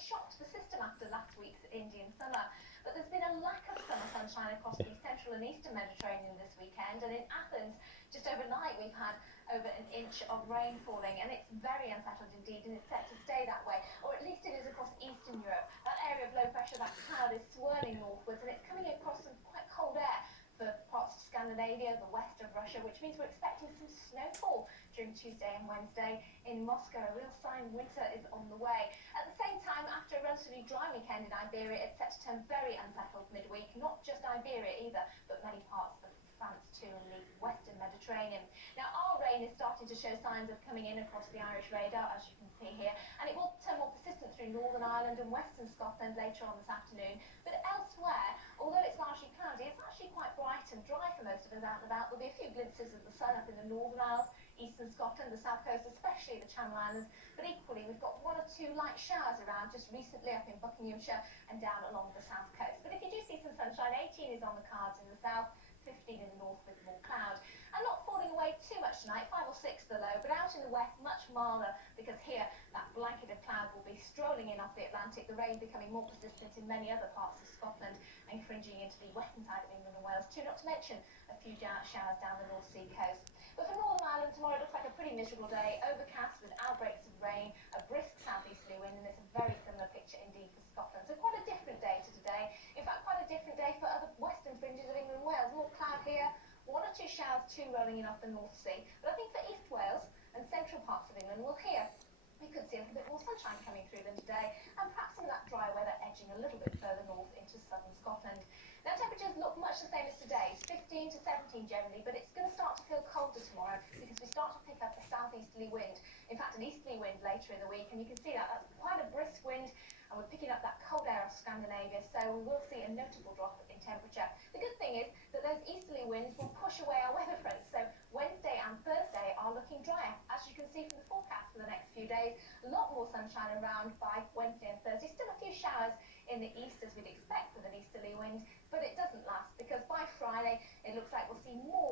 shock to the system after last week's Indian summer. But there's been a lack of summer sunshine across the central and eastern Mediterranean this weekend, and in Athens, just overnight, we've had over an inch of rain falling, and it's very unsettled indeed, and it's set to stay that way, or at least it is across Eastern Europe. That area of low pressure, that cloud, is swirling northwards, and it's coming across some quite cold air for parts of Scandinavia, the west of Russia, which means we're expecting some snowfall during Tuesday and Wednesday in Moscow. A real sign winter is on the way. At the same time, after a relatively dry weekend in Iberia, it's set to turn very unsettled midweek. Not just Iberia either, but many parts of France too, and the western Mediterranean. Now, our rain is starting to show signs of coming in across the Irish radar, as you can see here, and it will turn more persistent through Northern Ireland and western Scotland later on this afternoon. But elsewhere, although it's largely cloudy, it's actually quite bright and dry for most of us out and about. There'll be a few glimpses of the sun up in the Northern Isles, eastern Scotland, the south coast, especially the Channel Islands, but equally we've got one or two light showers around just recently up in Buckinghamshire and down along the south coast. But if you do see some sunshine, 18 is on the cards in the south, 15 in the north with more cloud. And not falling away too much tonight, 5 or 6 the low, but out in the west much milder, because here that blanket of cloud will be strolling in off the Atlantic, the rain becoming more persistent in many other parts of Scotland and fringing into the western side of England and Wales too, not to mention a few showers down the North Sea coast. But for Northern Ireland tomorrow, it looks like a pretty miserable day, overcast with outbreaks of rain, a brisk southeasterly wind, and it's a very similar picture indeed for Scotland. So quite a different day to today. In fact, quite a different day for other western fringes of England and Wales. More cloud here, 1 or 2 showers too rolling in off the North Sea. But I think for East Wales and central parts of England, we could see a little bit more sunshine coming through them today, and perhaps some of that dry weather edging a little bit further north into southern Scotland. Now, temperatures look much the same as today, 15 to 17 generally, but it's going to start to feel colder tomorrow because we start to pick up a southeasterly wind. In fact, an easterly wind later in the week, and you can see that's quite a brisk wind, and we're picking up that cold air off Scandinavia, so we will see a notable drop in temperature. The good thing is that those easterly winds will push away our weather fronts, so Wednesday and Thursday are looking drier. As you can see from the forecast for the next few days, a lot more sunshine around by Wednesday and Thursday. Still a few showers in the east as we'd expect with an easterly wind, but it doesn't last because by Friday it looks like we'll see more